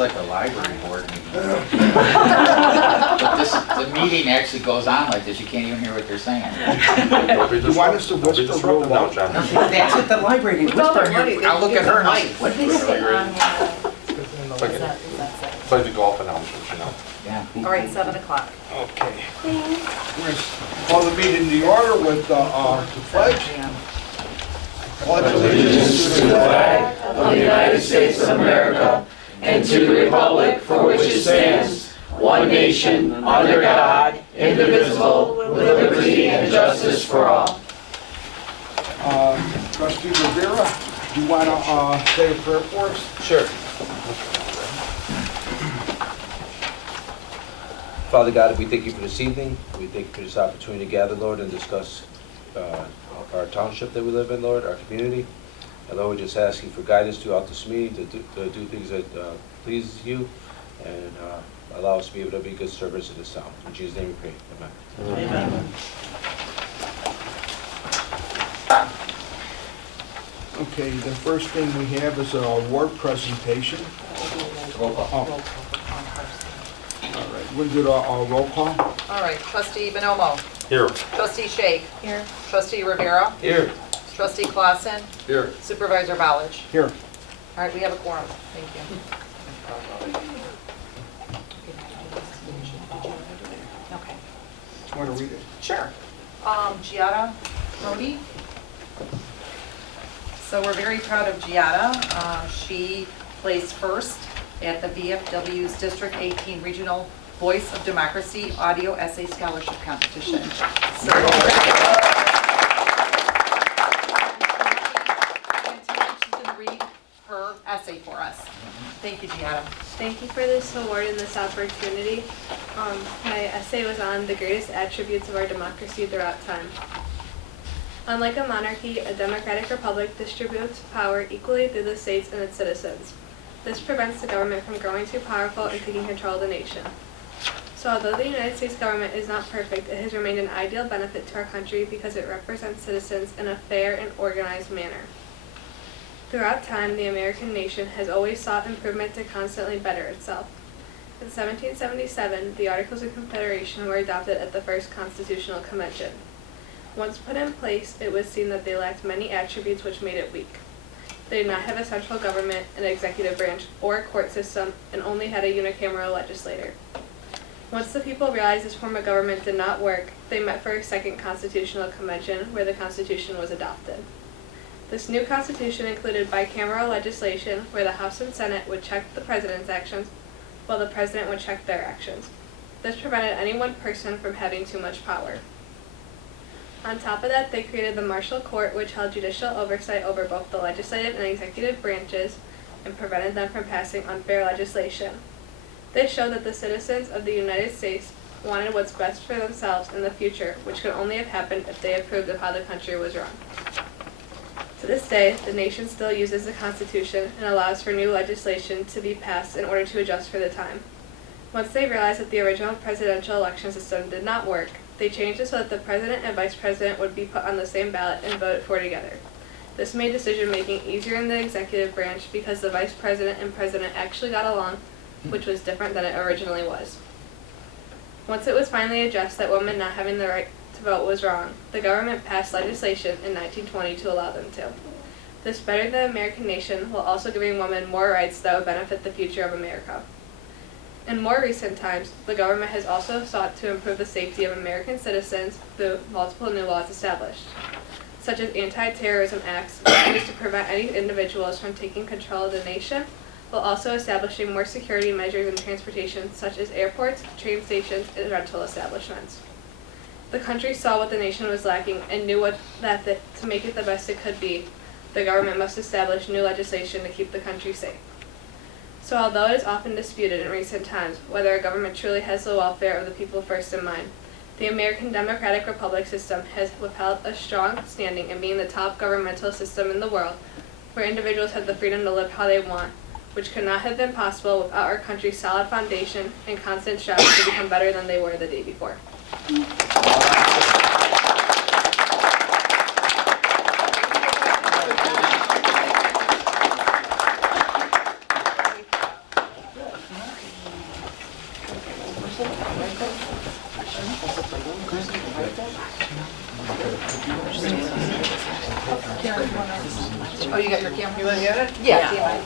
It's like a library board meeting. But the meeting actually goes on like this. You can't even hear what they're saying. You want us to whisper real loud? That's at the library. They whisper in here. I'll look at her and I'll say, what did they say? It's like the golf announcements, you know. Yeah. All right, 7 o'clock. Okay. We're going to call the meeting to order with the pledge. Pledge allegiance to the flag of the United States of America and to the republic for which it stands, one nation, under God, indivisible, with liberty and justice for all. Trustee Rivera, do you want to say a prayer for us? Sure. Father God, we thank you for this evening. We thank you for this opportunity to gather, Lord, and discuss our township that we live in, Lord, our community. And Lord, we just ask you for guidance throughout this meeting to do things that please you and allow us to be able to be good servants in this town. In Jesus' name we pray. Amen. Amen. Okay, the first thing we have is an award presentation. Roll call. Oh. All right, we'll do the roll call. All right, Trustee Bonomo. Here. Trustee Shake. Here. Trustee Rivera. Here. Trustee Clausen. Here. Supervisor Ballage. Here. All right, we have a quorum. Thank you. Okay. Want to read it? Sure. Giada Brody. So we're very proud of Giada. She placed first at the VFW's District 18 Regional Voice of Democracy Audio Essay Scholarship Competition. So she's going to read her essay for us. Thank you, Giada. Thank you for this award and this opportunity. My essay was on the greatest attributes of our democracy throughout time. Unlike a monarchy, a democratic republic distributes power equally through the states and its citizens. This prevents the government from growing too powerful and taking control of the nation. So although the United States government is not perfect, it has remained an ideal benefit to our country because it represents citizens in a fair and organized manner. Throughout time, the American nation has always sought improvement to constantly better itself. In 1777, the Articles of Confederation were adopted at the First Constitutional Convention. Once put in place, it was seen that they lacked many attributes which made it weak. They did not have a central government, an executive branch, or a court system, and only had a unicameral legislature. Once the people realized this form of government did not work, they met for a second constitutional convention where the Constitution was adopted. This new Constitution included bicameral legislation where the House and Senate would check the President's actions, while the President would check their actions. This prevented any one person from having too much power. On top of that, they created the Martial Court, which held judicial oversight over both the legislative and executive branches and prevented them from passing unfair legislation. This showed that the citizens of the United States wanted what's best for themselves in the future, which could only have happened if they approved of how the country was run. To this day, the nation still uses the Constitution and allows for new legislation to be passed in order to adjust for the time. Once they realized that the original presidential election system did not work, they changed it so that the president and vice president would be put on the same ballot and voted for together. This made decision-making easier in the executive branch because the vice president and president actually got along, which was different than it originally was. Once it was finally addressed that women not having the right to vote was wrong, the government passed legislation in 1920 to allow them to. This bettered the American nation while also giving women more rights that would benefit the future of America. In more recent times, the government has also sought to improve the safety of American citizens through multiple new laws established, such as anti-terrorism acts used to prevent any individuals from taking control of the nation, while also establishing more security measures in transportation, such as airports, train stations, and rental establishments. The country saw what the nation was lacking and knew that to make it the best it could be, the government must establish new legislation to keep the country safe. So although it is often disputed in recent times whether a government truly has the welfare of the people first in mind, the American Democratic Republic system has upheld a strong standing in being the top governmental system in the world, where individuals have the freedom to live how they want, which could not have been possible without our country's solid foundation and constant strive to become better than they were the day before. Oh, you got your camera? You wanna get it? Yeah. Yeah.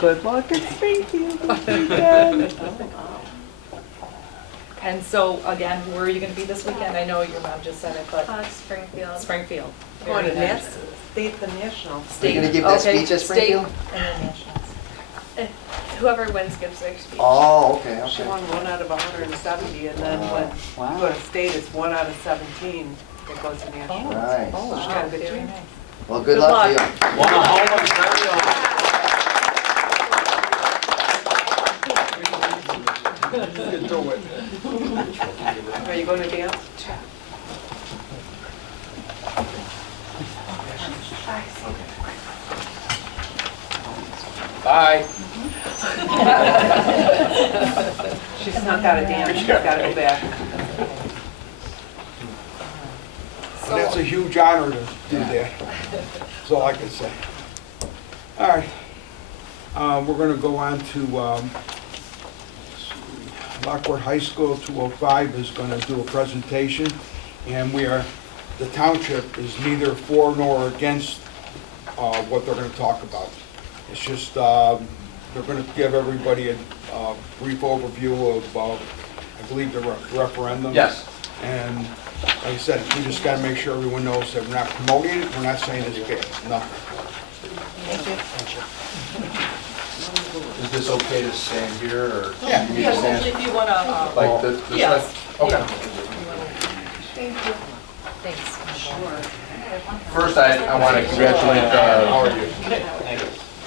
Good luck at Springfield this weekend. And so, again, where are you gonna be this weekend? I know your mom just said it, but Springfield. Springfield. Going to Very nice. state, the national. State. You're gonna give that Okay, speech at Springfield? state and then nationals. Whoever wins gives their speech. Oh, okay, She okay. won 1 out of 170, and then when you go to state, it's 1 out of 17 that goes to national. Nice. She's got a good Very team. nice. Well, good luck to you. One of Homeland's very own. Get to it. Are you going to dance? Bye. She snuck out of dance, she's gotta go back. And that's a huge honor to do that. That's all I can say. All right. We're going to go on to Lockport High School 205 is going to do a presentation, and the township is neither for nor against what they're going to talk about. It's just they're going to give everybody a brief overview of, I believe, the referendum. Yes. And like I said, we just got to make sure everyone knows that we're not promoting it, we're not saying it's bad, nothing. Is this okay to stand here, or? Yeah. You need to stand If you wanna, like this way? yes. Okay. Thank you. Thanks. First, I want to congratulate how are you?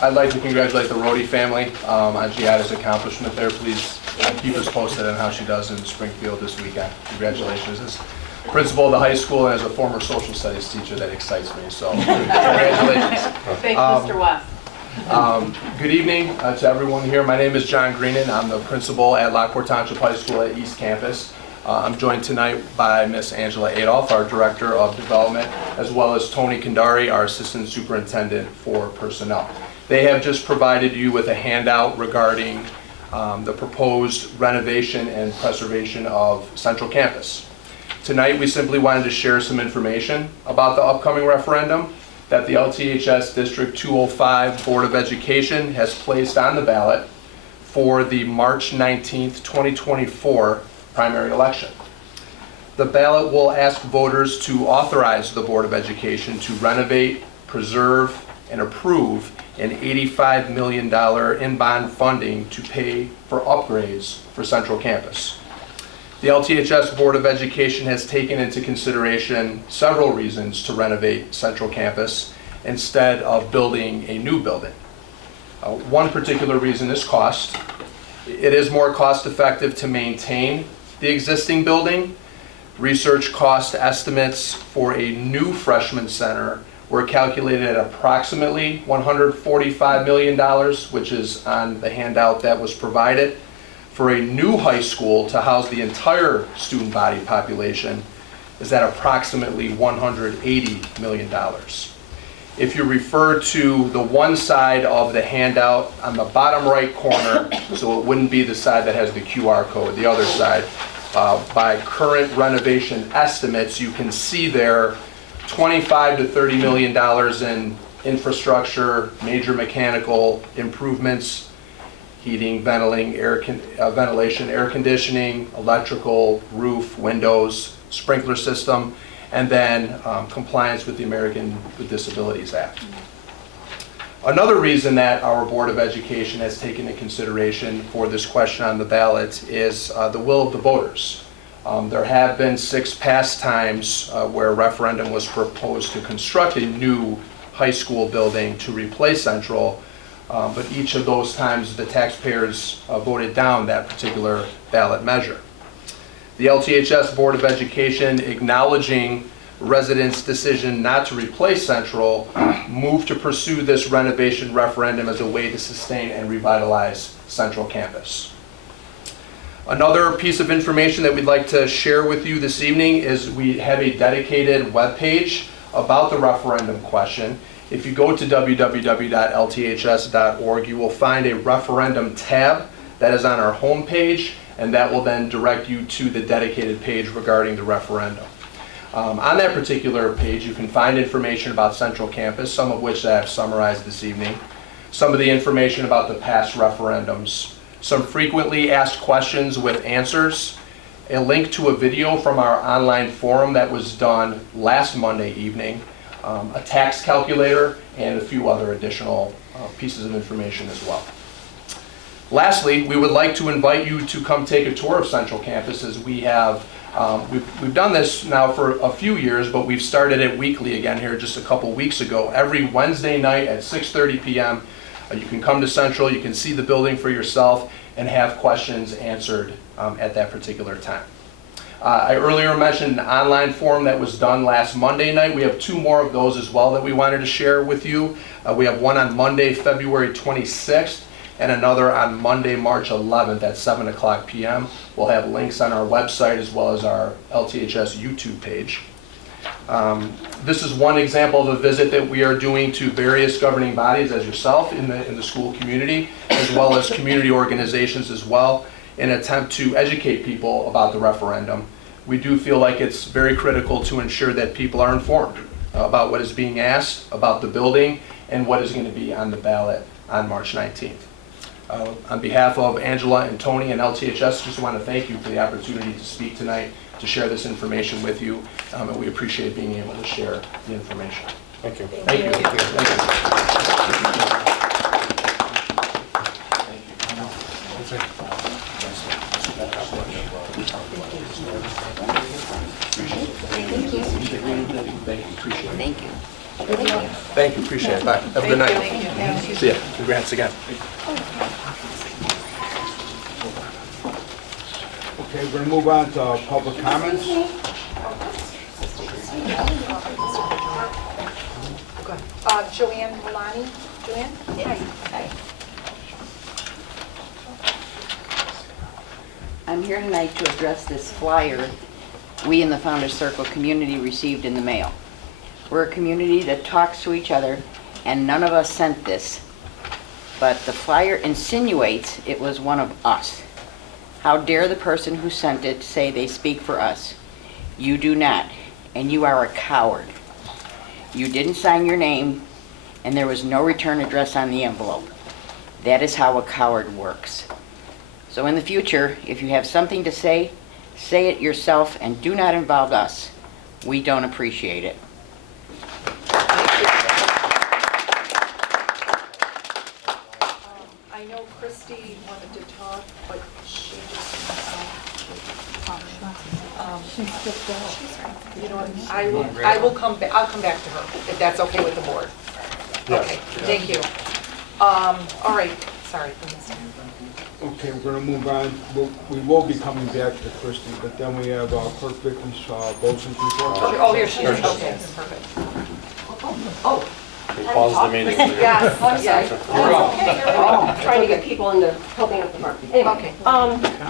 I'd like to congratulate the Rhodey family on Giada's accomplishment there. Please keep us posted on how she does in Springfield this weekend. Congratulations. As principal of the high school and as a former social studies teacher, that excites me, so congratulations. Thank Mr. West. Good evening to everyone here. My name is John Greenan. I'm the principal at Lockport Township High School at East Campus. I'm joined tonight by Miss Angela Adolph, our Director of Development, as well as Tony Kandari, our Assistant Superintendent for Personnel. They have just provided you with a handout regarding the proposed renovation and preservation of Central Campus. Tonight, we simply wanted to share some information about the upcoming referendum that the LTHS District 205 Board of Education has placed on the ballot for the March 19th, 2024 primary election. The ballot will ask voters to authorize the Board of Education to renovate, preserve, and approve an $85 million in-bond funding to pay for upgrades for Central Campus. The LTHS Board of Education has taken into consideration several reasons to renovate Central Campus instead of building a new building. One particular reason is cost. It is more cost-effective to maintain the existing building. Research cost estimates for a new freshman center were calculated at approximately $145 million, which is on the handout that was provided. For a new high school to house the entire student body population is at approximately $180 million. If you refer to the one side of the handout on the bottom right corner, so it wouldn't be the side that has the QR code, the other side, by current renovation estimates, you can see there $25 to $30 million in infrastructure, major mechanical improvements, heating, ventilation, air conditioning, electrical, roof, windows, sprinkler system, and then compliance with the American with Disabilities Act. Another reason that our Board of Education has taken into consideration for this question on the ballot is the will of the voters. There have been 6 past times where a referendum was proposed to construct a new high school building to replace Central, but each of those times the taxpayers voted down that particular ballot measure. The LTHS Board of Education, acknowledging residents' decision not to replace Central, moved to pursue this renovation referendum as a way to sustain and revitalize Central Campus. Another piece of information that we'd like to share with you this evening is we have a dedicated webpage about the referendum question. If you go to www.lths.org, you will find a referendum tab that is on our homepage, and that will then direct you to the dedicated page regarding the referendum. On that particular page, you can find information about Central Campus, some of which I've summarized this evening, some of the information about the past referendums, some frequently asked questions with answers, a link to a video from our online forum that was done last Monday evening, a tax calculator, and a few other additional pieces of information as well. Lastly, we would like to invite you to come take a tour of Central Campus, as we have we've done this now for a few years, but we've started it weekly again here just a couple weeks ago. Every Wednesday night at 6:30 p.m. You can come to Central, you can see the building for yourself, and have questions answered at that particular time. I earlier mentioned an online forum that was done last Monday night. We have 2 more of those as well that we wanted to share with you. We have one on Monday, February 26th, and another on Monday, March 11th at 7 o'clock p.m. We'll have links on our website as well as our LTHS YouTube page. This is one example of a visit that we are doing to various governing bodies as yourself in the school community, as well as community organizations as well, in an attempt to educate people about the referendum. We do feel like it's very critical to ensure that people are informed about what is being asked, about the building, and what is going to be on the ballot on March 19th. On behalf of Angela and Tony and LTHS, just want to thank you for the opportunity to speak tonight, to share this information with you, and we appreciate being able to share the information. Thank you. Thank you. Thank you. Thank you, appreciate it. Bye. Have a good night. Thank you. See ya. Congrats again. Okay, we're gonna move on to public comments. Joanne Milani. Joanne? Hi. I'm here tonight to address this flyer we in the Founders Circle community received in the mail. We're a community that talks to each other, and none of us sent this, but the flyer insinuates it was one of us. How dare the person who sent it say they speak for us? You do not, and you are a coward. You didn't sign your name, and there was no return address on the envelope. That is how a coward works. So in the future, if you have something to say it yourself and do not involve us. We don't appreciate it. I know Christy wanted to talk, but she just, you know, what, I will come back, I'll come back to her, if that's okay with the board. Okay, thank you. All right, sorry. Okay, we're gonna move on. We will be coming back to Christie, but then we have Clerk Vicky's Bolson's report. Oh, here she is, okay, perfect. Oh. Pause the meeting. Yes, I'm sorry. yes. That's okay, you're right. Trying to get people into helping up the market. Anyway, Okay.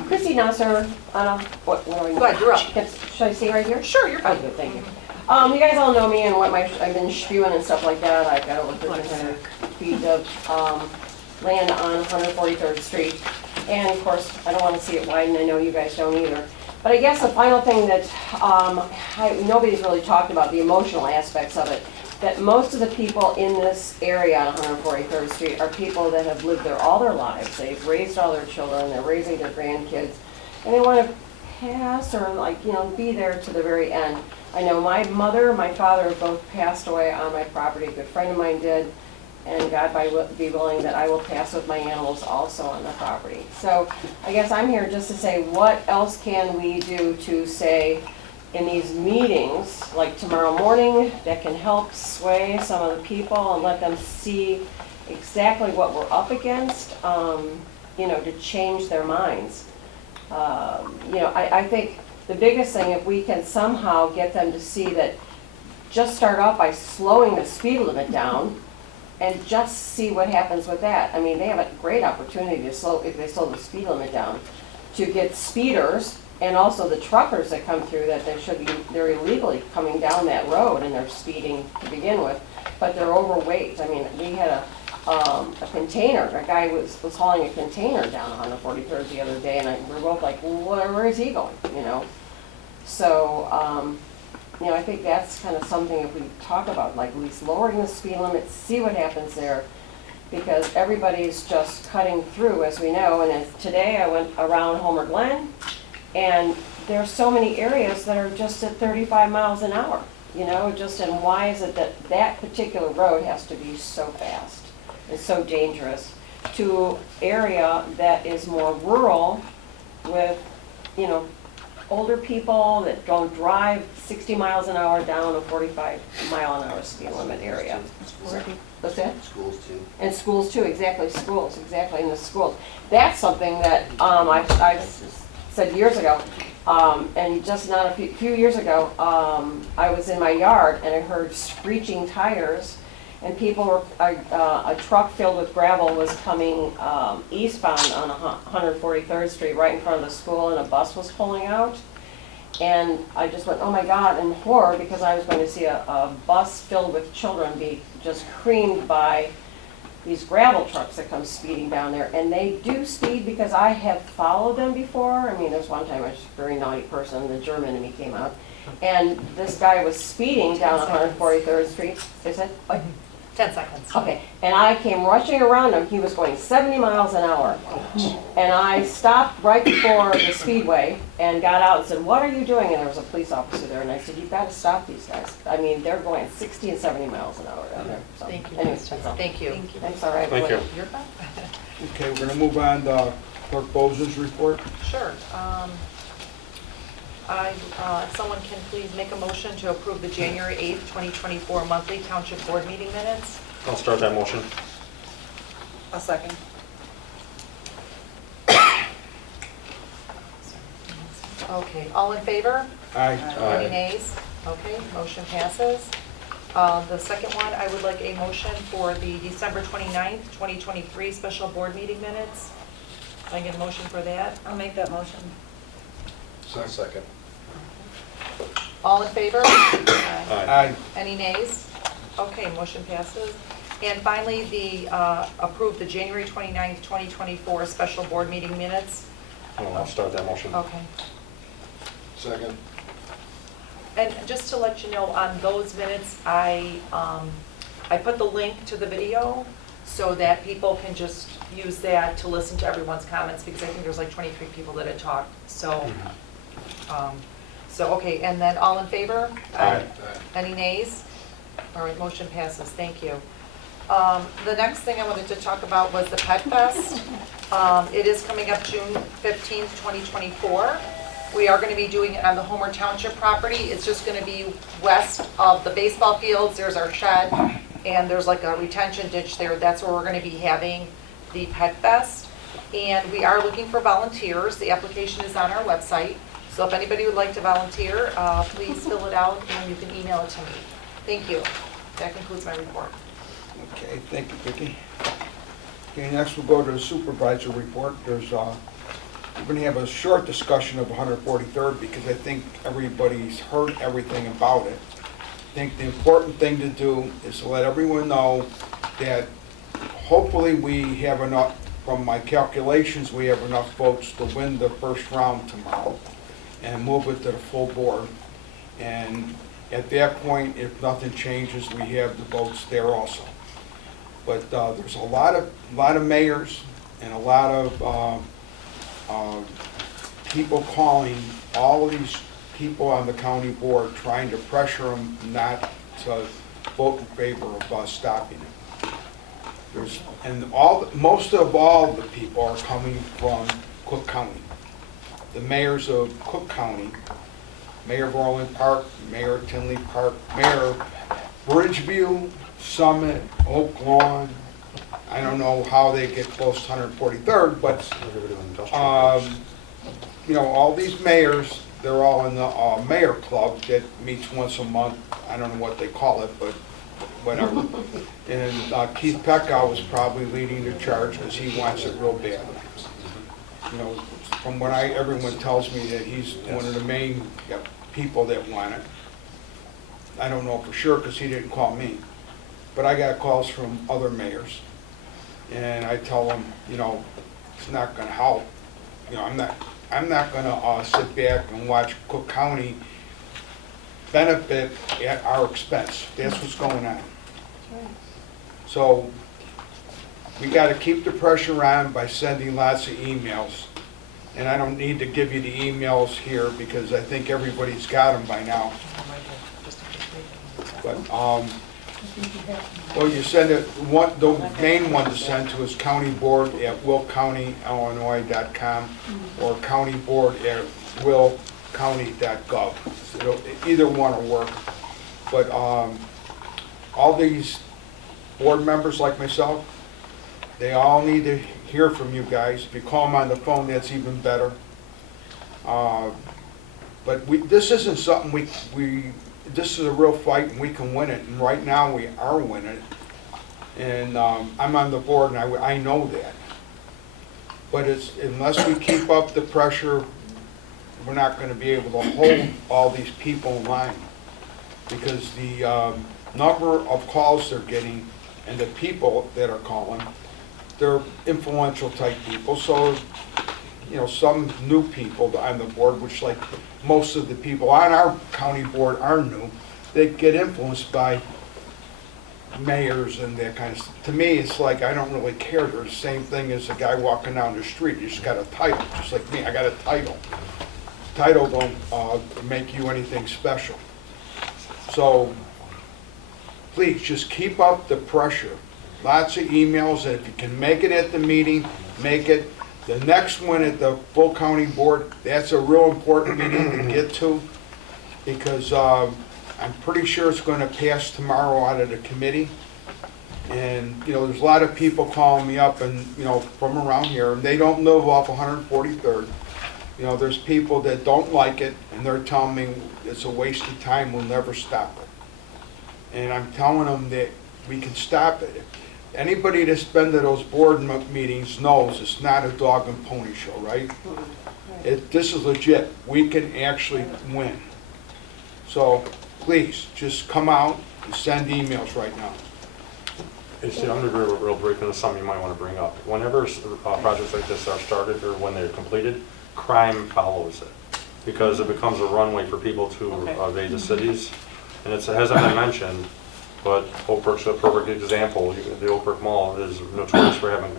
Christy Nasser, where are you? Go ahead, you're up. Should I stay right here? Sure, you're fine. Okay, thank you. You guys all know me and what I've been spewing and stuff like that. I've got over 1,300 feet of land on 143rd Street. And of course, I don't want to see it widen. I know you guys don't either. But I guess the final thing that nobody's really talked about, the emotional aspects of it, that most of the people in this area on 143rd Street are people that have lived there all their lives. They've raised all their children, they're raising their grandkids, and they want to pass or be there to the very end. I know my mother and my father have both passed away on my property. A good friend of mine did, and God be willing that I will pass with my animals also on the property. So I guess I'm here just to say, what else can we do to say in these meetings, like tomorrow morning, that can help sway some of the people and let them see exactly what we're up against, to change their minds. I think the biggest thing, if we can somehow get them to see that, just start off by slowing the speed limit down and just see what happens with that. I mean, they have a great opportunity to if they slow the speed limit down, to get speeders and also the truckers that come through, that they're illegally coming down that road and they're speeding to begin with, but they're overweight. I mean, we had a container. A guy was hauling a container down 143rd the other day, and we were both like, well, where is he going, you know? So, you know, I think that's kind of something if we talk about, like at least lowering the speed limit, see what happens there. Because everybody's just cutting through, as we know, and today I went around Homer Glen, and there's so many areas that are just at 35 miles an hour, you know, and why is it that that particular road has to be so fast? It's so dangerous to area that is more rural with, you know, older people that don't drive 60 miles an hour down a 45-mile-an-hour speed limit area. What's that? Schools too. And schools too, exactly, schools, exactly, in the schools. That's something that I said years ago, and just not a few years ago, I was in my yard and I heard screeching tires, and people were, a truck filled with gravel was coming eastbound on 143rd Street right in front of the school, and a bus was pulling out. And I just went, oh my God, in horror, because I was going to see a bus filled with children be just creamed by these gravel trucks that come speeding down there. And they do speed because I have followed them before. I mean, there's one time I was a very naughty person, the German in me came out. And this guy was speeding down 143rd Street. Is it? What? 10 seconds. Okay, and I came rushing around him. He was going 70 miles an hour. And I stopped right before the speedway and got out and said, what are you doing? And there was a police officer there, and I said, you've got to stop these guys. I mean, they're going 60 and 70 miles an hour down there. So, Thank you. anyways, that's all. Thank you. Thanks, all right. Thank you. You're fine. Okay, we're gonna move on to Clerk Bozen's report. Sure. If someone can please make a motion to approve the January 8th, 2024 monthly Township Board meeting minutes. I'll start that motion. A second. Okay, all in favor? Aye. Any nays? Okay, motion passes. The second one, I would like a motion for the December 29th, 2023 special board meeting minutes. Can I get a motion for that? I'll make that motion. Second. All in favor? Aye. Any nays? Okay, motion passes. And finally, approve the January 29th, 2024 special board meeting minutes. I'll start that motion. Okay. Second. And just to let you know, on those minutes, I put the link to the video so that people can just use that to listen to everyone's comments, because I think there's like 23 people that had talked. So, okay, and then all in favor? Aye. Any nays? All right, motion passes, thank you. The next thing I wanted to talk about was the Pet Fest. It is coming up June 15th, 2024. We are going to be doing it on the Homer Township property. It's just going to be west of the baseball fields. There's our shed, and there's like a retention ditch there. That's where we're going to be having the Pet Fest. And we are looking for volunteers. The application is on our website. So if anybody would like to volunteer, please fill it out and you can email it to me. Thank you. That concludes my report. Okay, thank you, Vicki. Okay, next we'll go to the supervisor report. We're going to have a short discussion of 143rd because I think everybody's heard everything about it. I think the important thing to do is to let everyone know that hopefully we have enough, from my calculations, we have enough votes to win the first round tomorrow and move it to the full board. And at that point, if nothing changes, we have the votes there also. But there's a lot of mayors and a lot of people calling all of these people on the county board, trying to pressure them not to vote in favor of us stopping it. Most of all the people are coming from Cook County. The mayors of Cook County, Mayor of Orland Park, Mayor of Tinley Park, Mayor of Bridgeview, Summit, Oak Lawn. I don't know how they get close to 143rd, but you know, all these mayors, they're all in the mayor club that meets once a month. I don't know what they call it, but whatever. And Keith Peckow was probably leading the charge because he wants it real bad. You know, from what everyone tells me that he's one of the main people that want it. I don't know for sure because he didn't call me. But I got calls from other mayors. And I tell them, you know, it's not gonna help. You know, I'm not gonna sit back and watch Cook County benefit at our expense. That's what's going on. So we gotta keep the pressure on by sending lots of emails. And I don't need to give you the emails here because I think everybody's got them by now. But, well, you send it, the main one to send to is countyboard@willcountyillinois.com or countyboard@willcounty.gov. Either one will work. But all these board members like myself, they all need to hear from you guys. If you call them on the phone, that's even better. But this isn't something this is a real fight and we can win it. And right now we are winning it. And I'm on the board and I know that. But unless we keep up the pressure, we're not going to be able to hold all these people in line. Because the number of calls they're getting and the people that are calling, they're influential type people. So, you know, some new people on the board, which like most of the people on our county board are new, they get influenced by mayors and that kind of stuff. To me, it's like, I don't really care. They're the same thing as a guy walking down the street. You just got a title, just like me. I got a title. Title don't make you anything special. So, please, just keep up the pressure. Lots of emails, and if you can make it at the meeting, make it. The next one at the full county board, that's a real important meeting to get to, because I'm pretty sure it's going to pass tomorrow out of the committee. And, you know, there's a lot of people calling me up and, you know, from around here, and they don't live off 143rd. You know, there's people that don't like it, and they're telling me it's a waste of time, we'll never stop it. And I'm telling them that we can stop it. Anybody that's been to those board meetings knows it's not a dog and pony show, right? This is legit. We can actually win. So please, just come out and send emails right now. Hey, see, I'm going to go real brief into something you might want to bring up. Whenever projects like this are started or when they're completed, crime follows it because it becomes a runway for people to evade the cities. And it hasn't been mentioned, but Oak Brook's a perfect example. The Oak Brook Mall is notorious for having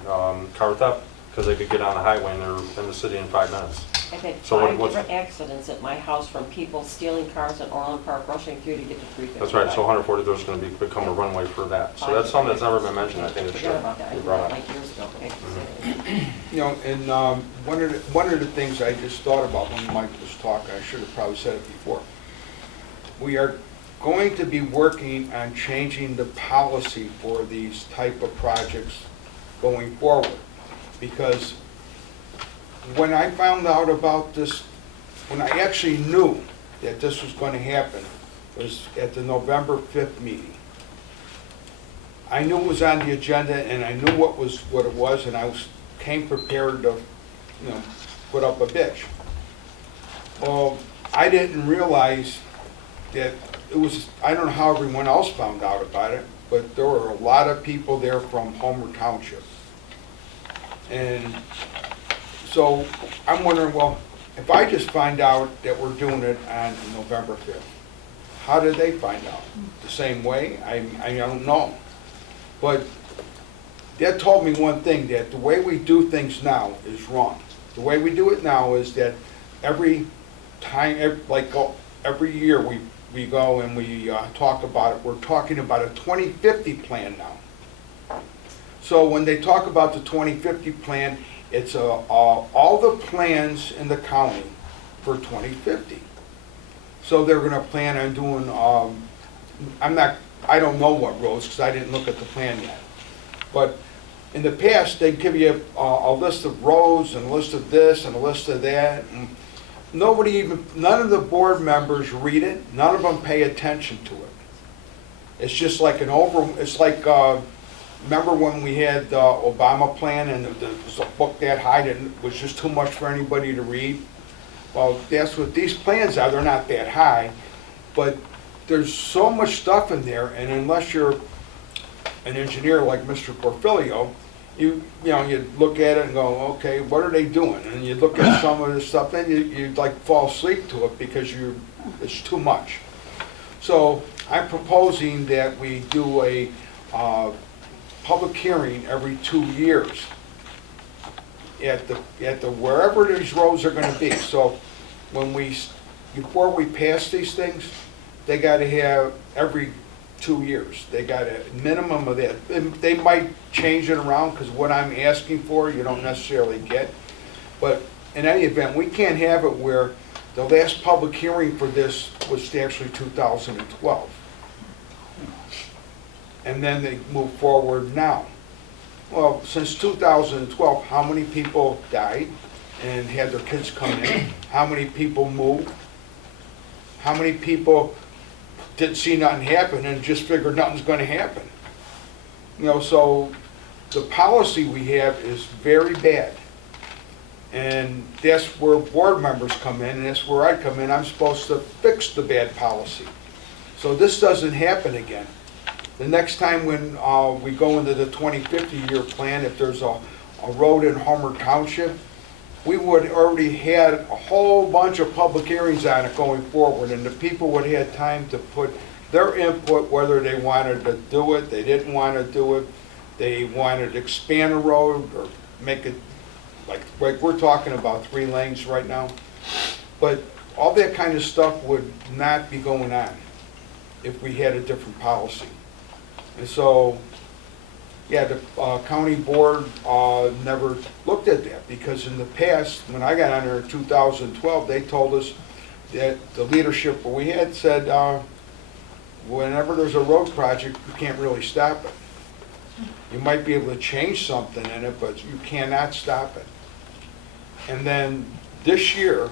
car theft because they could get on the highway and they're in the city in 5 minutes. I've had So 5 what's- different accidents at my house from people stealing cars in Orland Park, rushing through to get to 350. That's right, so 143 is going to become a runway for that. So that's something that's never been mentioned. I think it should Forgot about that. I be did brought that up. like years ago. Okay. You know, and one of the things I just thought about when Mike was talking, I should have probably said it before. We are going to be working on changing the policy for these type of projects going forward. Because when I found out about this, when I actually knew that this was going to happen, was at the November 5th meeting. I knew it was on the agenda and I knew what it was, and I came prepared to, you know, put up a bitch. Well, I didn't realize that it was, I don't know how everyone else found out about it, but there were a lot of people there from Homer Township. And so I'm wondering, well, if I just find out that we're doing it on November 5th, how did they find out? The same way? I don't know. But that told me one thing, that the way we do things now is wrong. The way we do it now is that every time, like every year we go and we talk about it, we're talking about a 2050 plan now. So when they talk about the 2050 plan, it's all the plans in the county for 2050. So they're going to plan on doing, I don't know what roads because I didn't look at the plan yet. But in the past, they give you a list of roads and a list of this and a list of that. And none of the board members read it. None of them pay attention to it. It's just like it's like, remember when we had the Obama plan and there was a book that high that was just too much for anybody to read? Well, that's what these plans are. They're not that high, but there's so much stuff in there, and unless you're an engineer like Mr. Porfilio, you know, you look at it and go, okay, what are they doing? And you look at some of this stuff, then you like fall asleep to it because it's too much. So I'm proposing that we do a public hearing every 2 years at the wherever these roads are gonna be. So before we pass these things, they gotta have every 2 years. They got a minimum of that. They might change it around, because what I'm asking for, you don't necessarily get. But in any event, we can't have it where the last public hearing for this was actually 2012. And then they move forward now. Well, since 2012, how many people died and had their kids come in? How many people moved? How many people didn't see nothing happen and just figured nothing's gonna happen? You know, so the policy we have is very bad. And that's where board members come in, and that's where I come in. I'm supposed to fix the bad policy. So this doesn't happen again. The next time when we go into the 2050 year plan, if there's a road in Homer Township, we would already had a whole bunch of public hearings on it going forward, and the people would have had time to put their input, whether they wanted to do it, they didn't want to do it, they wanted to expand a road or make it like we're talking about 3 lanes right now. But all that kind of stuff would not be going on if we had a different policy. And so, yeah, the county board never looked at that, because in the past, when I got on there in 2012, they told us that the leadership we had said, whenever there's a road project, you can't really stop it. You might be able to change something in it, but you cannot stop it. And then this year,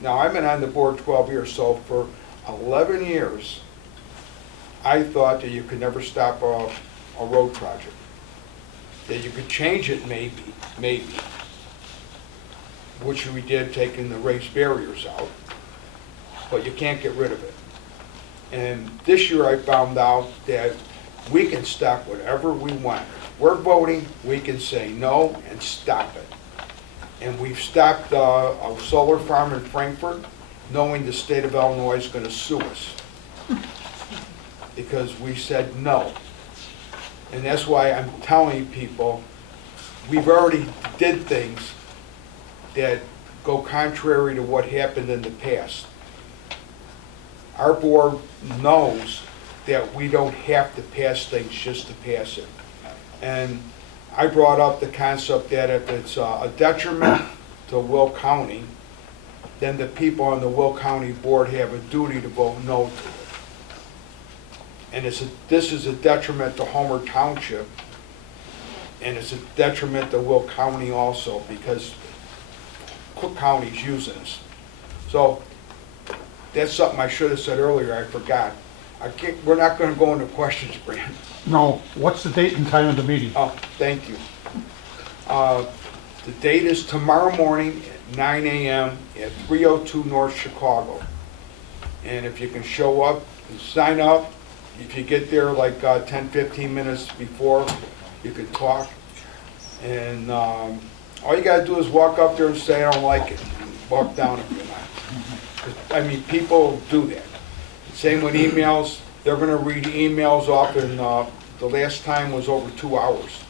now I've been on the board 12 years, so for 11 years, I thought that you could never stop a road project. That you could change it maybe, which we did, taking the raised barriers out, but you can't get rid of it. And this year I found out that we can stop whatever we want. If we're voting, we can say no and stop it. And we've stopped a solar farm in Frankfurt, knowing the state of Illinois is going to sue us, because we said no. And that's why I'm telling people, we've already did things that go contrary to what happened in the past. Our board knows that we don't have to pass things just to pass it. And I brought up the concept that if it's a detriment to Will County, then the people on the Will County board have a duty to vote no to it. And this is a detriment to Homer Township, and it's a detriment to Will County also, because Cook County's using us. So that's something I should have said earlier, I forgot. We're not going to go into questions, Brand. No, what's the date and time of the meeting? Oh, thank you. The date is tomorrow morning at 9 a.m. at 302 North Chicago. And if you can show up and sign up, if you get there like 10, 15 minutes before, you can talk. And all you got to do is walk up there and say, I don't like it, and walk down if you're not. I mean, people do that. Same with emails. They're going to read emails off, and the last time was over 2 hours.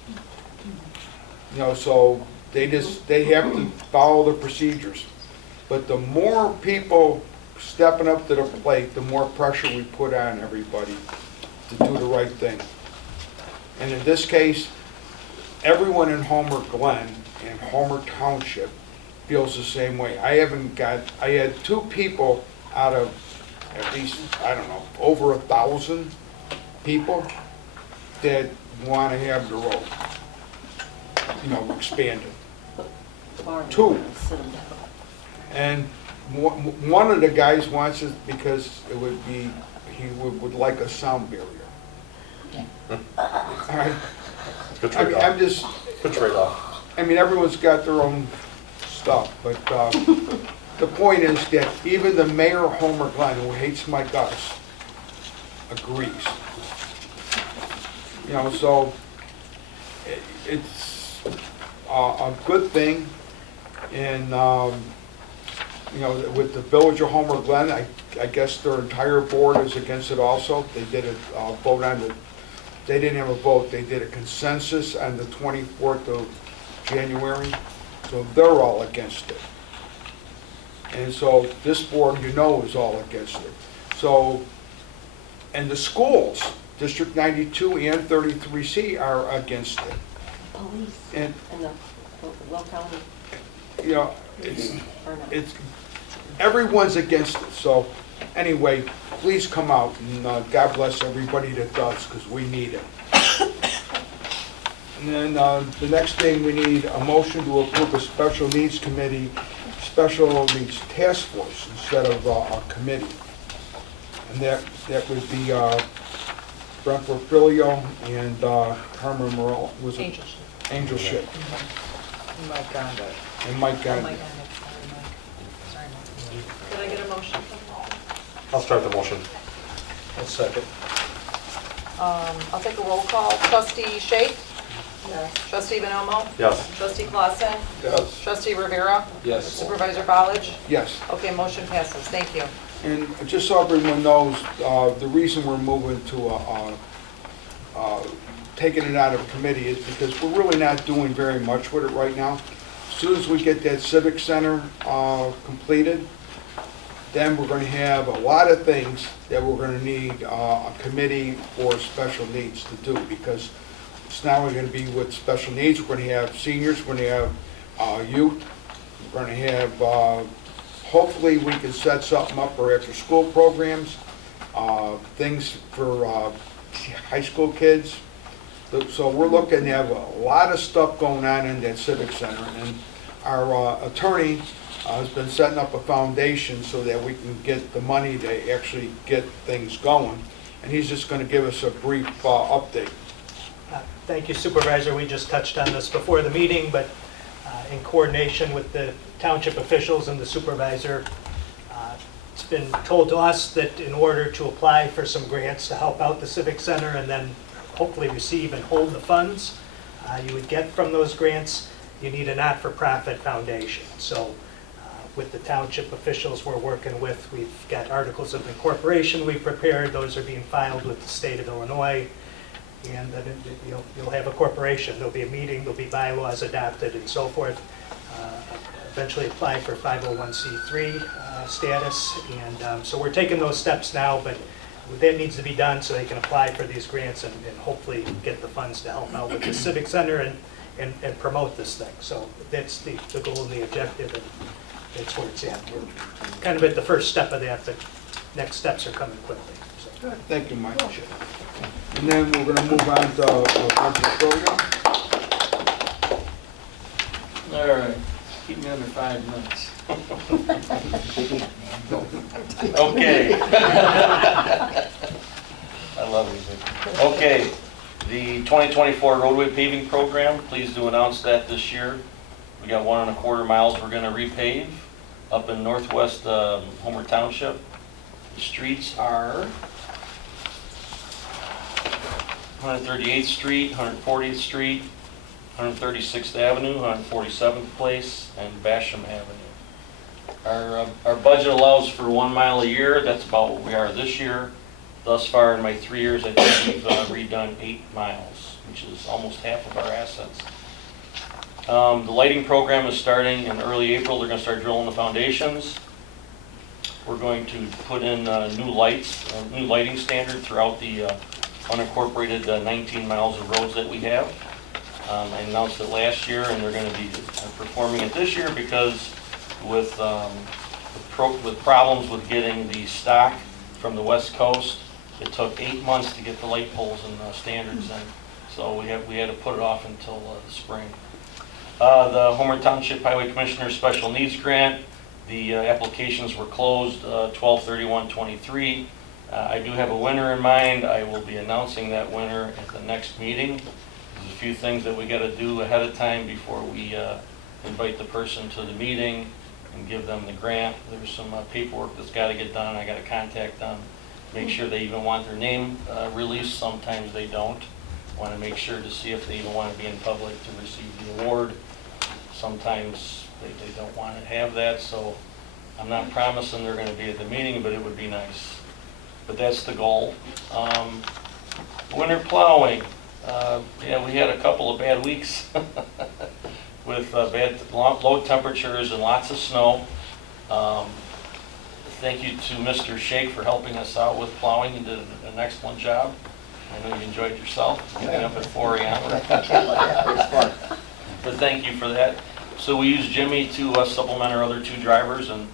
You know, so they have to follow the procedures. But the more people stepping up to the plate, the more pressure we put on everybody to do the right thing. And in this case, everyone in Homer Glen and Homer Township feels the same way. I had 2 people out of at least, I don't know, over 1,000 people that want to have the road, you know, expanded. 2. And one of the guys wants it because it would be, he would like a sound barrier. All right. Good I mean, trade-off. I'm just, Good trade-off. I mean, everyone's got their own stuff, but the point is that even the mayor of Homer Glen, who hates my guts, agrees. You know, so it's a good thing. And, you know, with the Village of Homer Glen, I guess their entire board is against it also. They did a vote on the, they didn't have a vote, they did a consensus on the 24th of January. So they're all against it. And so this board, you know, is all against it. So, and the schools, District 92 and 33C are against it. Police And, and the Will County, you know, it's, or not. it's, everyone's against it. So anyway, please come out and God bless everybody that does, because we need it. And then the next thing, we need a motion to approve a special needs committee, special needs task force instead of a committee. And that would be Brent Porfilio and Carmen Morel, was it? Angel Ship. Angel Ship. Mike Gonda. And Mike Oh, Gonda. Mike Gonda. Sorry, Mike. Could I get a motion? I'll start the motion. I'll second. I'll take a roll call. Trustee Shake? Yes. Trustee Bonomo? Yes. Trustee Clausen? Yes. Trustee Rivera? Yes. Supervisor College? Yes. Okay, motion passes. Thank you. And just so everyone knows, the reason we're moving to taking it out of committee is because we're really not doing very much with it right now. As soon as we get that civic center completed, then we're going to have a lot of things that we're going to need a committee for special needs to do, because it's not only going to be with special needs, we're going to have seniors, we're going to have youth, we're going to have, hopefully we can set something up for after-school programs, things for high school kids. So we're looking to have a lot of stuff going on in that civic center, and our attorney has been setting up a foundation so that we can get the money to actually get things going, and he's just going to give us a brief update. Thank you, Supervisor. We just touched on this before the meeting, but in coordination with the township officials and the supervisor, it's been told to us that in order to apply for some grants to help out the Civic Center and then hopefully receive and hold the funds you would get from those grants, you need a not-for-profit foundation. So with the township officials we're working with, we've got articles of incorporation we prepared. Those are being filed with the state of Illinois. And then you'll have a corporation. There'll be a meeting, there'll be bylaws adopted and so forth. Eventually apply for 501c3 status. And so we're taking those steps now, but that needs to be done so they can apply for these grants and hopefully get the funds to help out with the Civic Center and promote this thing. So that's the goal and the objective, and that's where it's at. We're kind of at the first step of that, but next steps are coming quickly. So. Good. Thank you, Mike. And then we're going to move on to Brent Porfilio. All right, keep me under 5 minutes. Okay. I love music. Okay, the 2024 roadway paving program, pleased to announce that this year. We got 1.25 miles we're going to repave up in northwest Homer Township. The streets are 138th Street, 140th Street, 136th Avenue, 147th Place, and Basham Avenue. Our budget allows for 1 mile a year. That's about what we are this year. Thus far in my 3 years, I think we've redone 8 miles, which is almost half of our assets. The lighting program is starting in early April. They're going to start drilling the foundations. We're going to put in new lights, new lighting standard throughout the unincorporated 19 miles of roads that we have. I announced it last year, and they're going to be performing it this year because with problems with getting the stock from the West Coast, it took 8 months to get the light poles and standards in. So we had to put it off until the spring. The Homer Township Highway Commissioner Special Needs Grant, the applications were closed 12/31/23. I do have a winner in mind. I will be announcing that winner at the next meeting. There's a few things that we got to do ahead of time before we invite the person to the meeting and give them the grant. There's some paperwork that's got to get done. I got to contact them, make sure they even want their name released. Sometimes they don't. Want to make sure to see if they even want to be in public to receive the award. Sometimes they don't want to have that, so I'm not promising they're going to be at the meeting, but it would be nice. But that's the goal. Winter plowing. Yeah, we had a couple of bad weeks with bad low temperatures and lots of snow. Thank you to Mr. Shake for helping us out with plowing. He did an excellent job. I know you enjoyed yourself, getting up at 4 a.m. But thank you for that. So we used Jimmy to supplement our other 2 drivers, and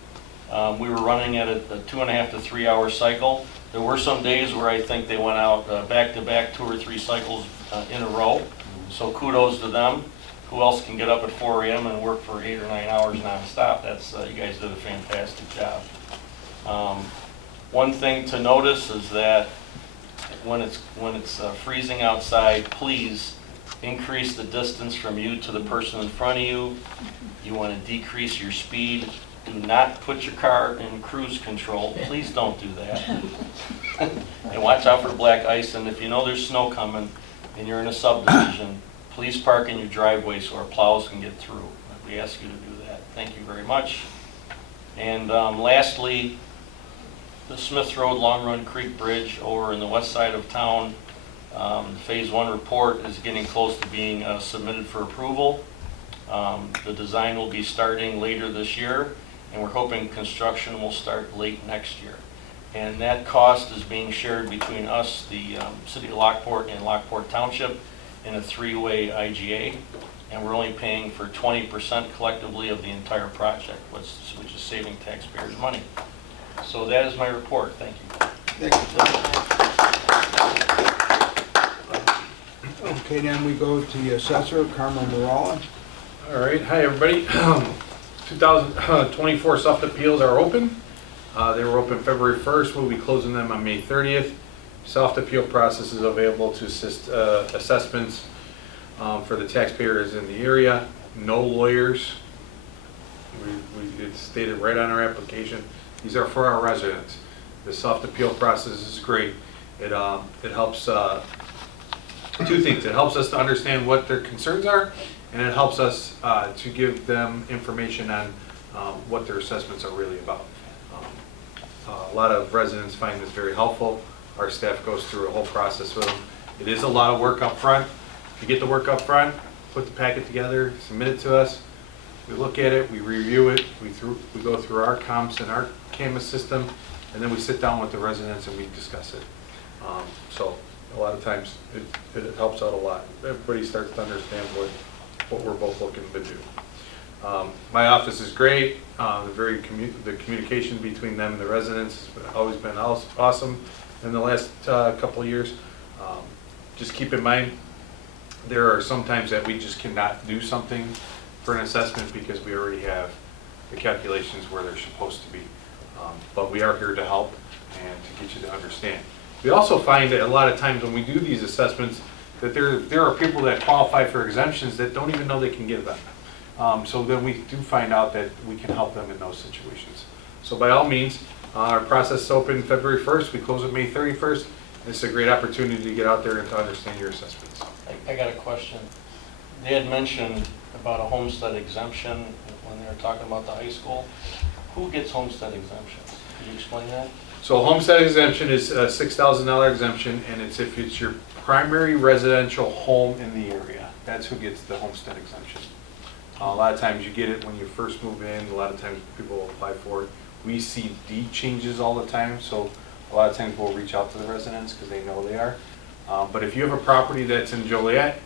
we were running at a 2.5 to 3 hour cycle. There were some days where I think they went out back-to-back 2 or 3 cycles in a row. So kudos to them. Who else can get up at 4 a.m. and work for 8 or 9 hours nonstop? That's you guys did a fantastic job. One thing to notice is that when it's freezing outside, please increase the distance from you to the person in front of you. You want to decrease your speed. Do not put your car in cruise control. Please don't do that. And watch out for black ice. And if you know there's snow coming and you're in a subdivision, please park in your driveway so our plows can get through. We ask you to do that. Thank you very much. And lastly, the Smith Road Long Run Creek Bridge over in the west side of town. Phase 1 report is getting close to being submitted for approval. The design will be starting later this year, and we're hoping construction will start late next year. And that cost is being shared between us, the City of Lockport, and Lockport Township in a 3-way IGA. And we're only paying for 20% collectively of the entire project, which is saving taxpayers money. So that is my report. Thank you. Thank you. Okay, then we go to the assessor, Carmen Morala. All right, hi, everybody. 2024 soft appeals are open. They were open February 1st. We'll be closing them on May 30th. Soft appeal process is available to assist assessments for the taxpayers in the area. No lawyers. It's stated right on our application. These are for our residents. The soft appeal process is great. It helps 2 things. It helps us to understand what their concerns are, and it helps us to give them information on what their assessments are really about. A lot of residents find this very helpful. Our staff goes through a whole process with them. It is a lot of work up front. If you get the work up front, put the packet together, submit it to us. We look at it, we review it, we go through our comps and our Canvas system, and then we sit down with the residents and we discuss it. So a lot of times it helps out a lot. Everybody starts to understand what we're both looking to do. My office is great. The communication between them and the residents has always been awesome in the last couple of years. Just keep in mind, there are some times that we just cannot do something for an assessment because we already have the calculations where they're supposed to be. But we are here to help and to get you to understand. We also find that a lot of times when we do these assessments that there are people that qualify for exemptions that don't even know they can get them. So then we do find out that we can help them in those situations. So by all means, our process is open February 1st. We close it May 31st. It's a great opportunity to get out there and to understand your assessments. I got a question. They had mentioned about a homestead exemption when they were talking about the high school. Who gets homestead exemptions? Could you explain that? So a homestead exemption is a $6,000 exemption, and it's if it's your primary residential home in the area. That's who gets the homestead exemption. A lot of times you get it when you first move in. A lot of times people will apply for it. We see deed changes all the time, so a lot of times we'll reach out to the residents because they know they are. But if you have a property that's in Joliet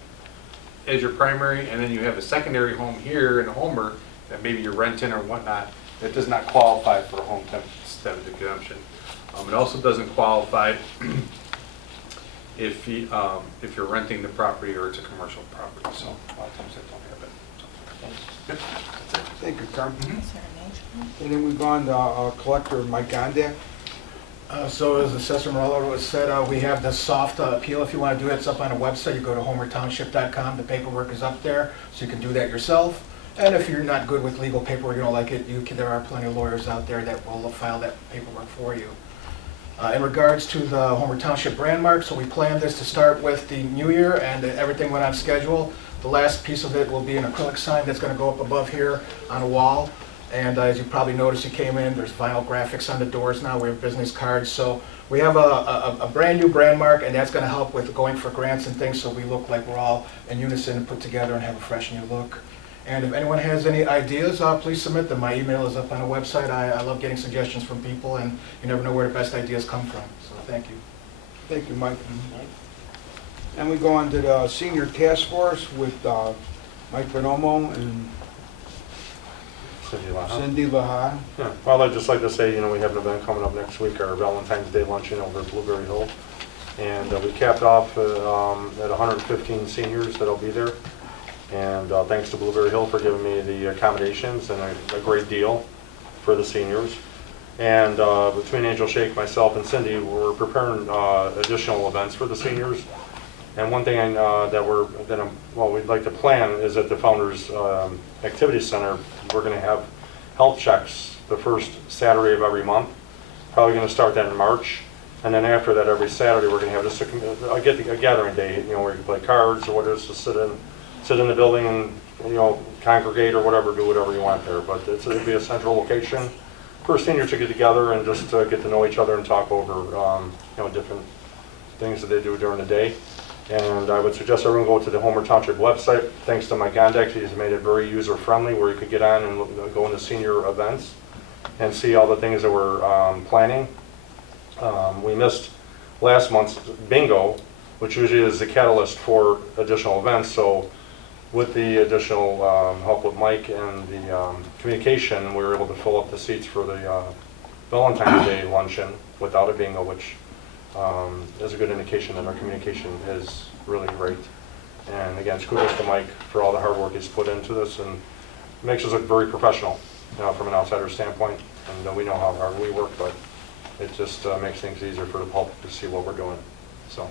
as your primary, and then you have a secondary home here in Homer that maybe you're renting or whatnot, that does not qualify for a homestead exemption. It also doesn't qualify if you're renting the property or it's a commercial property. So a lot of times that don't have it. So, yep, that's it. Thank you, Carmen. And then we go on to Collector Mike Gondak. So as Assessor Morello said, we have the soft appeal. If you want to do it, it's up on a website. You go to homertownship.com. The paperwork is up there, so you can do that yourself. And if you're not good with legal paperwork, you don't like it, there are plenty of lawyers out there that will file that paperwork for you. In regards to the Homer Township brand mark, so we planned this to start with the new year, and everything went on schedule. The last piece of it will be an acrylic sign that's going to go up above here on a wall. And as you probably noticed, you came in, there's vinyl graphics on the doors now, we have business cards. So we have a brand new brand mark, and that's going to help with going for grants and things, so we look like we're all in unison and put together and have a fresh new look. And if anyone has any ideas, please submit them. My email is up on the website. I love getting suggestions from people, and you never know where the best ideas come from. So thank you. Thank you, Mike. And we go on to the senior task force with Mike Bonomo and Cindy Laha. Yeah, well, I'd just like to say, we have an event coming up next week, our Valentine's Day luncheon over at Blueberry Hill. And we capped off at 115 seniors that'll be there. And thanks to Blueberry Hill for giving me the accommodations and a great deal for the seniors. And between Angel Shake, myself, and Cindy, we're preparing additional events for the seniors. And one thing we'd like to plan is at the Founders Activity Center, we're going to have health checks the first Saturday of every month. Probably going to start that in March. And then after that, every Saturday, we're going to have just a gathering day, where you can play cards or whatever, just sit in the building and, congregate or whatever, do whatever you want there. But it'll be a central location for seniors to get together and just get to know each other and talk over, different things that they do during the day. And I would suggest everyone go to the Homer Township website. Thanks to Mike Gondek, he's made it very user-friendly, where you could get on and go into senior events and see all the things that we're planning. We missed last month's bingo, which usually is the catalyst for additional events. So with the additional help with Mike and the communication, we were able to fill up the seats for the Valentine's Day luncheon without a bingo, which is a good indication that our communication is really great. And again, kudos to Mike for all the hard work he's put into this, and makes us look very professional, from an outsider standpoint. And we know how hard we work, but it just makes things easier for the public to see what we're doing. So,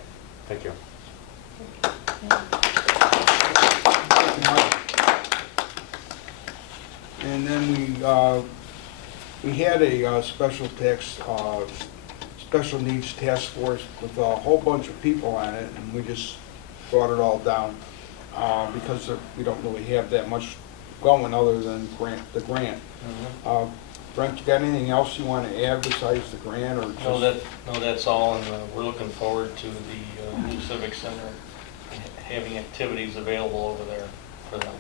thank you. And then we had a special needs task force with a whole bunch of people on it, and we just brought it all down because we don't really have that much going other than the grant. Brent, you got anything else you want to add besides the grant, or just... No, that's all, and we're looking forward to the new Civic Center having activities available over there for them.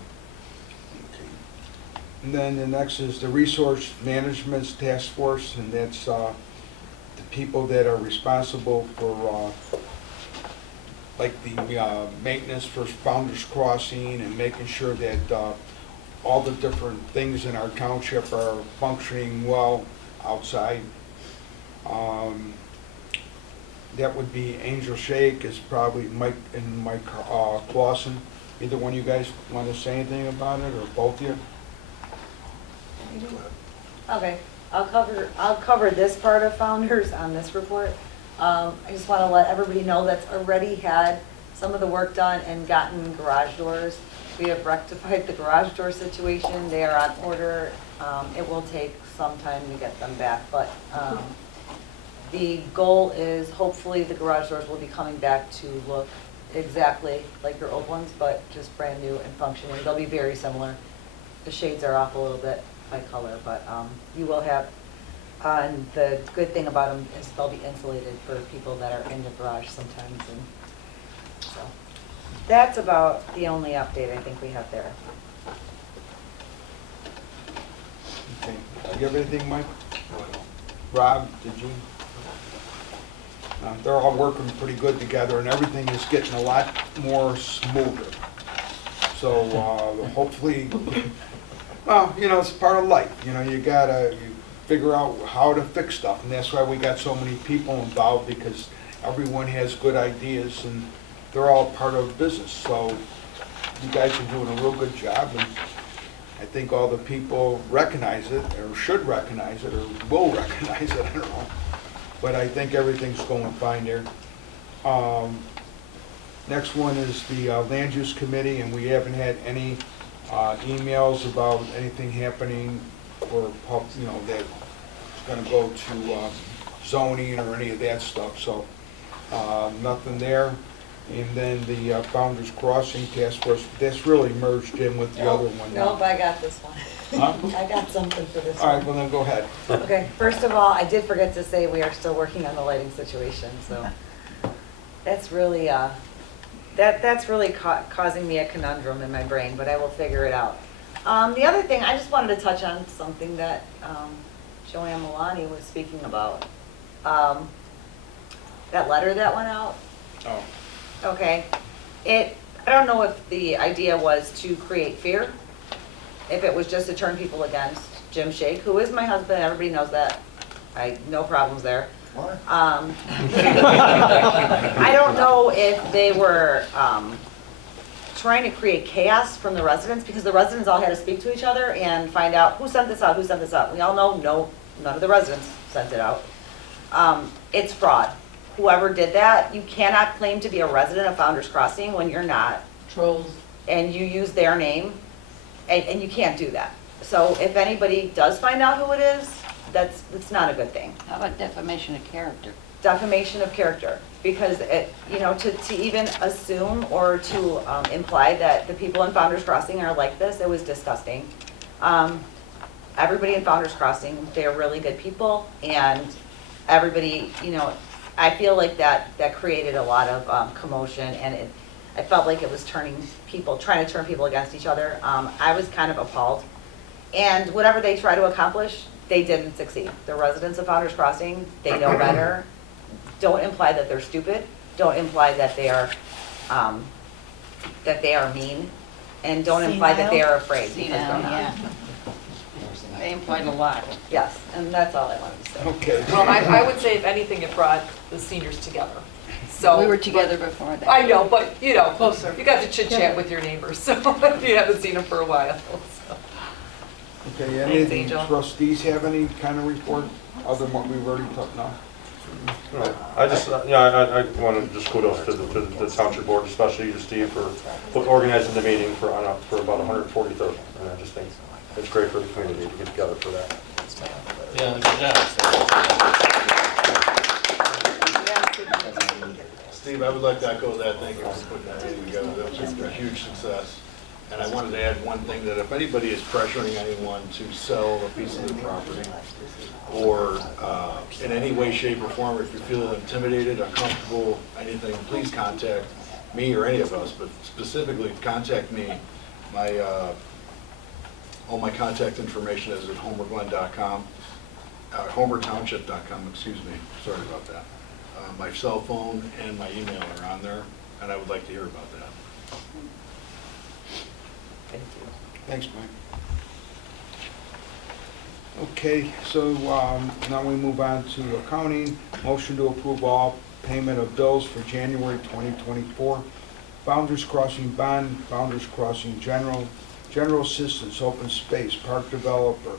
And then the next is the Resource Management Task Force, and that's the people that are responsible for like the maintenance for Founders Crossing and making sure that all the different things in our township are functioning well outside. That would be Angel Shake, is probably Mike and Mike Clausen. Either one of you guys want to say anything about it, or both of you? Okay, I'll cover this part of Founders on this report. I just want to let everybody know that's already had some of the work done and gotten garage doors. We have rectified the garage door situation. They are on order. It will take some time to get them back, but the goal is hopefully the garage doors will be coming back to look exactly like your old ones, but just brand new and functioning. They'll be very similar. The shades are off a little bit by color, but you will have, and the good thing about them is they'll be insulated for people that are in the garage sometimes. And so that's about the only update I think we have there. Okay. Do you have anything, Mike? Rob, did you? They're all working pretty good together, and everything is getting a lot more smoother. So hopefully, well, it's part of life. You figure out how to fix stuff, and that's why we got so many people involved, because everyone has good ideas, and they're all part of business. So you guys are doing a real good job, and I think all the people recognize it, or should recognize it, or will recognize it, I don't know. But I think everything's going fine there. Next one is the Land Use Committee, and we haven't had any emails about anything happening, or that's going to go to zoning or any of that stuff, so, nothing there. And then the Founder's Crossing Task Force, that's really merged in with the other one now. Nope, I got this one. Huh? I got something for this All right, one. well then go ahead. Okay, first of all, I did forget to say we are still working on the lighting situation, so that's really, that's really causing me a conundrum in my brain, but I will figure it out. The other thing, I just wanted to touch on something that Joanne Milani was speaking about. That letter that went out. Oh. Okay. I don't know if the idea was to create fear, if it was just to turn people against Jim Shake, who is my husband, everybody knows that. No problems there. What? I don't know if they were trying to create chaos from the residents, because the residents all had to speak to each other and find out who sent this out, who sent this out. We all know, no, none of the residents sent it out. It's fraud. Whoever did that, you cannot claim to be a resident of Founder's Crossing when you're not. Trolls. And you use their name, and you can't do that. So if anybody does find out who it is, that's not a good thing. How about defamation of character? Defamation of character, because it, to even assume or to imply that the people in Founder's Crossing are like this, it was disgusting. Everybody in Founder's Crossing, they're really good people, and everybody, I feel like that created a lot of commotion, and I felt like it was trying to turn people against each other. I was kind of appalled. And whatever they try to accomplish, they didn't succeed. The residents of Founder's Crossing, they know better. Don't imply that they're stupid. Don't imply that they are mean, and don't imply that they are afraid, because they're not. Yeah. They implied a lot. Yes, and that's all I wanted to say. Okay. Well, I would say if anything, it brought the seniors together. So We were together before that. I know, but closer. You got to chit chat with your neighbors, so if you haven't seen them for a while. So. Okay, Thanks, any Angel. trustees have any kind of report other than what we've already talked now? I just, I want to just kudos to the township board, especially to Steve for organizing the meeting for about 143rd. And I just think it's great for the community to get together for that. Yeah, good job. Steve, I would like to echo that. Thank you for putting that meeting together. That was a huge success. And I wanted to add one thing, that if anybody is pressuring anyone to sell a piece of their property, or in any way, shape, or form, if you feel intimidated, uncomfortable, anything, please contact me or any of us, but specifically contact me. All my contact information is at homerglen.com, homertownship.com, excuse me, sorry about that. My cell phone and my email are on there, and I would like to hear about that. Thank you. Thanks, Mike. Okay, so now we move on to accounting. Motion to approve all payment of bills for January 2024. Founder's Crossing Bond, Founder's Crossing General Assistance, Open Space, Park Developer,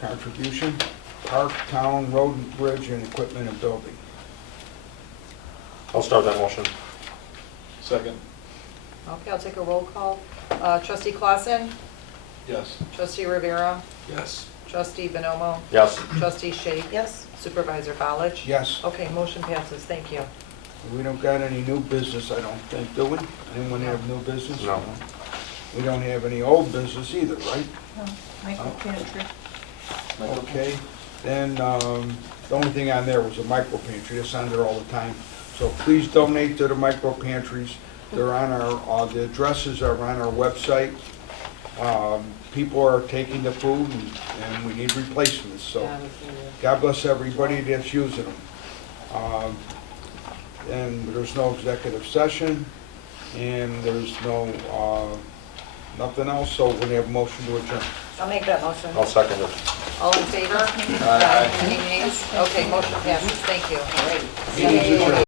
Contribution, Park, Town, Road and Bridge, and Equipment and Building. I'll start that motion. Second? Okay, I'll take a roll call. Trustee Clausen, Yes. Trustee Rivera, Yes. Trustee Bonomo, Yes. Trustee Shake. Yes. Supervisor College. Yes, Okay, motion passes, thank you. we don't got any new business, I don't think, do we? Anyone have new business? No. We don't have any old business either, right? Michael Pantry. Okay, then, the only thing on there was a micro pantry, that's on there all the time. So please donate to the micro pantries. They're on our, the addresses are on our website. People are taking the food and we need replacements, so God bless everybody that's using them. And there's no executive session, and there's no, nothing else, so we're gonna have a motion to adjourn. I'll make that motion. I'll second it. All in favor? Aye. Any nays? Okay, motion passes, thank you. Meeting's adjourned.